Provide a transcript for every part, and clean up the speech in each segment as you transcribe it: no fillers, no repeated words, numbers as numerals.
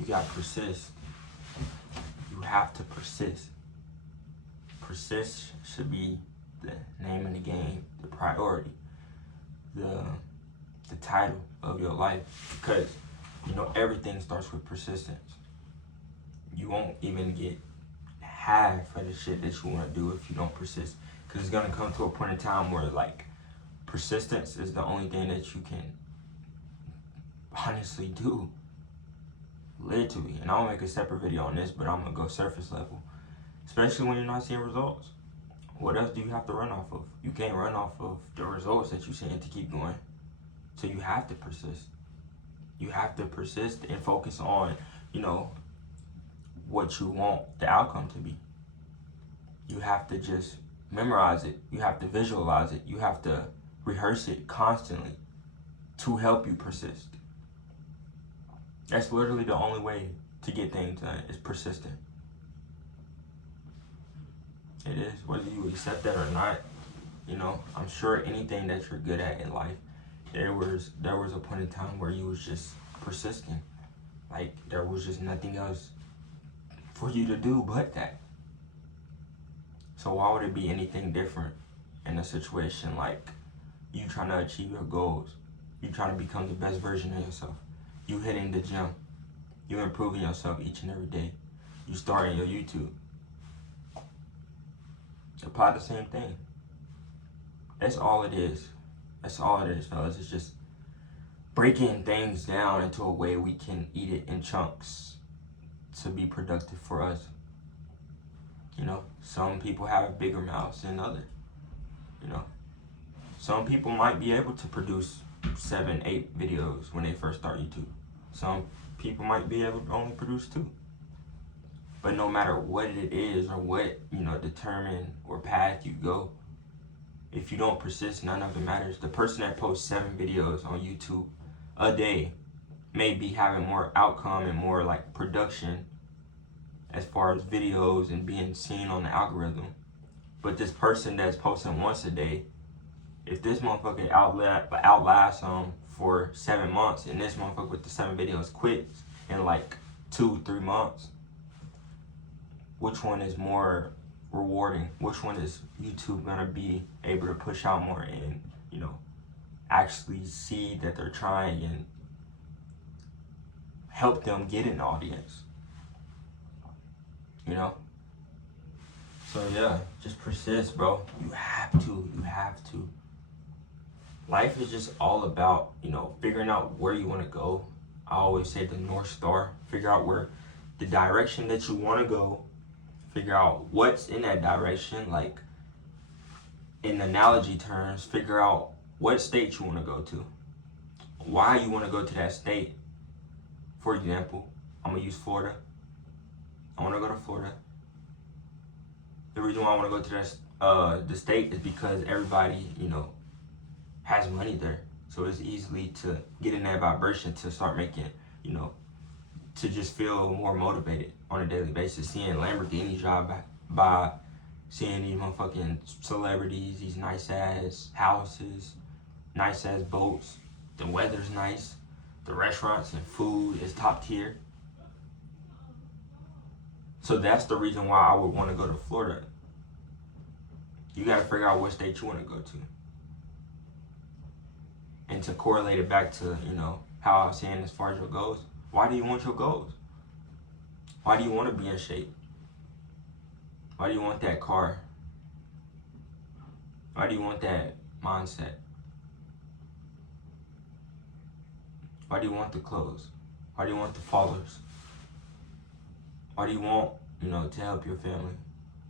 You got to persist. You have to persist. Persist should be the name of the game, the priority, the title of your life, because you know everything starts with persistence. You won't even get half of the shit that you want to do if you don't persist, because it's gonna come to a point in time where like persistence is the only thing that you can honestly do, literally. And I'll make a separate video on this, but I'm gonna go surface level, especially when you're not seeing results. What else do you have to run off of? You can't run off of the results that you're seeing to keep going. So you have to persist. You have to persist and focus on, you know, what you want the outcome to be. You have to just memorize it. You have to visualize it. You have to rehearse it constantly to help you persist. That's literally the only way to get things done, is persistent. It is, whether you accept that or not. You know, I'm sure anything that you're good at in life, there was a point in time where you was just persistent. Like there was just nothing else for you to do but that. So why would it be anything different in a situation like you trying to achieve your goals, you trying to become the best version of yourself, you hitting the gym, you improving yourself each and every day, you starting your YouTube? Apply the same thing. That's all it is. That's all it is, fellas. It's just breaking things down into a way we can eat it in chunks to be productive for us. You know, some people have bigger mouths than others. You know, some people might be able to produce 7, 8 videos when they first start YouTube. Some people might be able to only produce 2. But no matter what it is or what, you know, determine or path you go, if you don't persist, none of it matters. The person that posts 7 videos on YouTube a day may be having more outcome and more like production as far as videos and being seen on the algorithm. But this person that's posting once a day, if this motherfucker outlasts for 7 months and this motherfucker with the 7 videos quits in like 2-3 months, which one is more rewarding? Which one is YouTube gonna be able to push out more and, you know, actually see that they're trying and help them get an audience? You know? So yeah, just persist, bro. You have to. Life is just all about, you know, figuring out where you want to go. I always say the North Star. Figure out where the direction that you want to go. Figure out what's in that direction. Like, in analogy terms, figure out what state you want to go to. Why you want to go to that state. For example, I'm going to use Florida. I want to go to Florida. The reason why I want to go to the state is because everybody, you know, has money there. So it's easily to get in that vibration to start making, you know, to just feel more motivated on a daily basis. Seeing Lamborghinis drive by, seeing these motherfucking celebrities, these nice ass houses, nice ass boats, the weather's nice, the restaurants and food is top tier. So that's the reason why I would want to go to Florida. You got to figure out what state you want to go to. And to correlate it back to, you know, how I was saying as far as your goals, why do you want your goals? Why do you want to be in shape? Why do you want that car? Why do you want that mindset? Why do you want the clothes? Why do you want the followers? Why do you want, you know, to help your family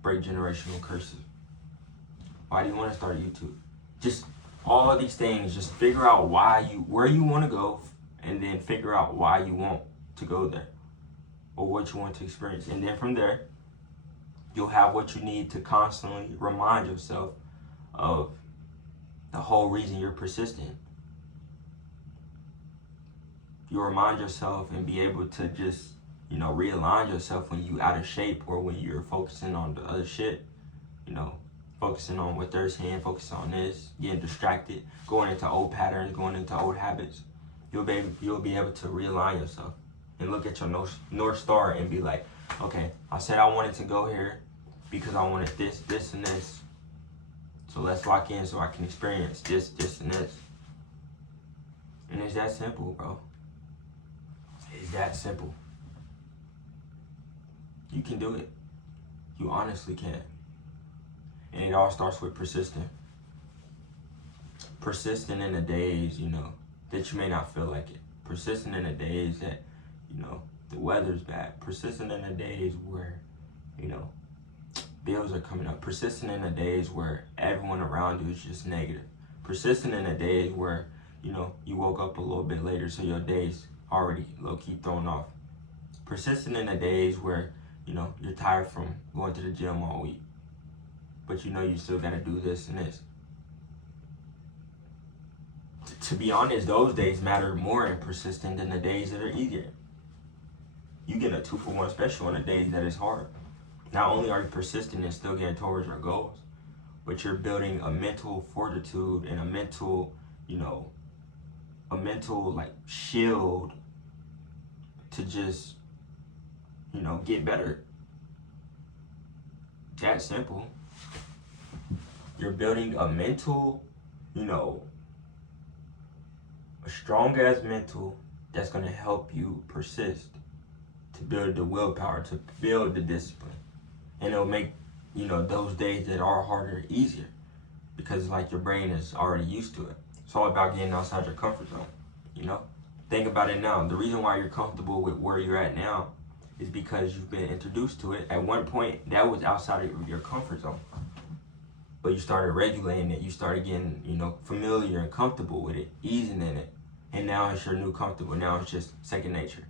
break generational curses? Why do you want to start YouTube? Just all of these things, just figure out where you want to go, and then figure out why you want to go there or what you want to experience. And then from there, you'll have what you need to constantly remind yourself of the whole reason you're persistent. You remind yourself and be able to just, you know, realign yourself when you out of shape or when you're focusing on the other shit, you know, focusing on what they're saying, focusing on this, getting distracted, going into old patterns, going into old habits. You'll be able to realign yourself. and look at your North Star and be like, okay, I said I wanted to go here because I wanted this, this, and this. So let's lock in so I can experience this, this, and this. And it's that simple, bro. It's that simple. You can do it. You honestly can. And it all starts with persisting. Persisting in the days, that you may not feel like it. Persisting in the days that, the weather's bad. Persisting in the days where, bills are coming up. Persisting in the days where everyone around you is just negative. Persisting in the days where, you woke up a little bit later, so your day's already low-key thrown off. Persisting in the days where, you're tired from going to the gym all week, but you still gotta do this and this. To be honest, those days matter more in persisting than the days that are easier. You get a 2-for-1 special on the days that is hard. Not only are you persisting and still getting towards your goals, but you're building a mental fortitude and a mental like shield to just, get better. That simple. You're building a mental, a strong ass mental that's gonna help you persist, to build the willpower, to build the discipline. And it'll make, those days that are harder easier, because like your brain is already used to it. It's all about getting outside your comfort zone, Think about it now. The reason why you're comfortable with where you're at now is because you've been introduced to it. At one point, that was outside of your comfort zone. But you started regulating it. You started getting, familiar and comfortable with it, easing in it. And now it's your new comfortable. Now it's just second nature.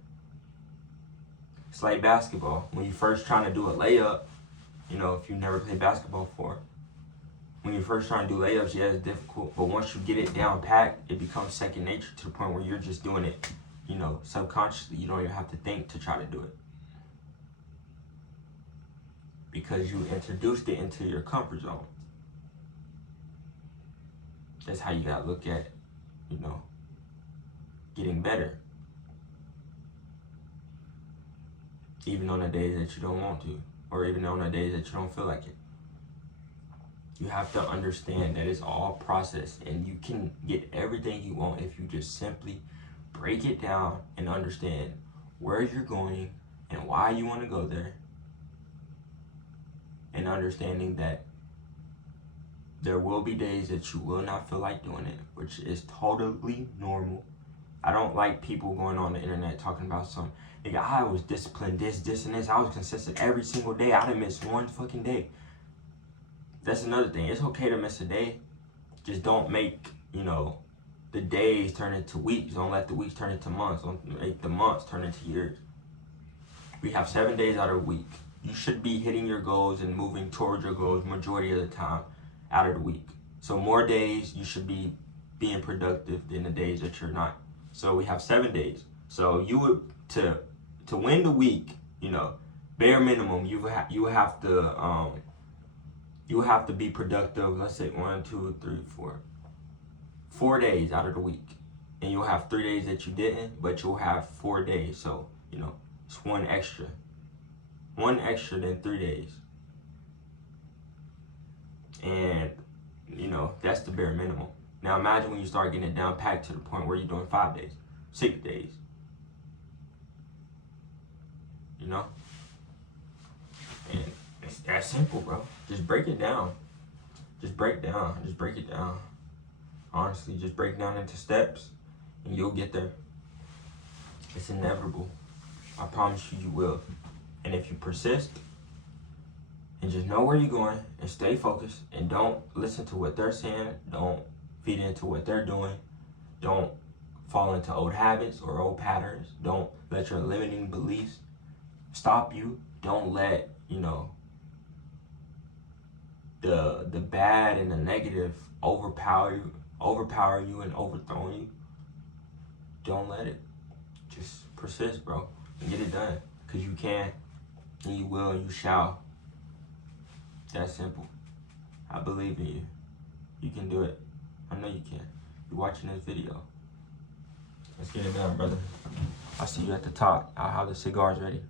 It's like basketball. When you first trying to do a layup, if you've never played basketball before, when you're first trying to do layups, yeah, it's difficult. But once you get it down packed, it becomes second nature to the point where you're just doing it, subconsciously. You don't even have to think to try to do it, because you introduced it into your comfort zone. That's how you gotta look at, getting better. Even on the days that you don't want to, or even on the days that you don't feel like it. You have to understand that it's all process, and you can get everything you want if you just simply break it down and understand where you're going and why you want to go there. And understanding that there will be days that you will not feel like doing it, which is totally normal. I don't like people going on the internet talking about nigga, I was disciplined, this, and this. I was consistent every single day. I didn't miss one fucking day. That's another thing. It's okay to miss a day. Just don't make, the days turn into weeks. Don't let the weeks turn into months. Don't make the months turn into years. We have 7 days out of a week. You should be hitting your goals and moving towards your goals majority of the time out of the week. So more days you should be being productive than the days that you're not. So we have 7 days. So you would, to win the week, bare minimum, you would have to be productive. Let's say 4 days out of the week, and you'll have 3 days that you didn't, but you'll have 4 days. So it's one extra than 3 days, and that's the bare minimum. Now imagine when you start getting it down packed to the point where you're doing 5 days, 6 days. And it's that simple, bro. Just break it down. Just break it down. Honestly, just break it down into steps, and you'll get there. It's inevitable. I promise you, you will. And if you persist and just know where you're going and stay focused, and don't listen to what they're saying, don't feed into what they're doing, don't fall into old habits or old patterns, don't let your limiting beliefs stop you, don't let the bad and the negative overpower you and overthrow you. Don't let it. Just persist, bro, and get it done, because you can, and you will, and you shall. That simple. I believe in you. You can do it. I know you can. You're watching this video. Let's get it done, brother. I'll see you at the top. I'll have the cigars ready.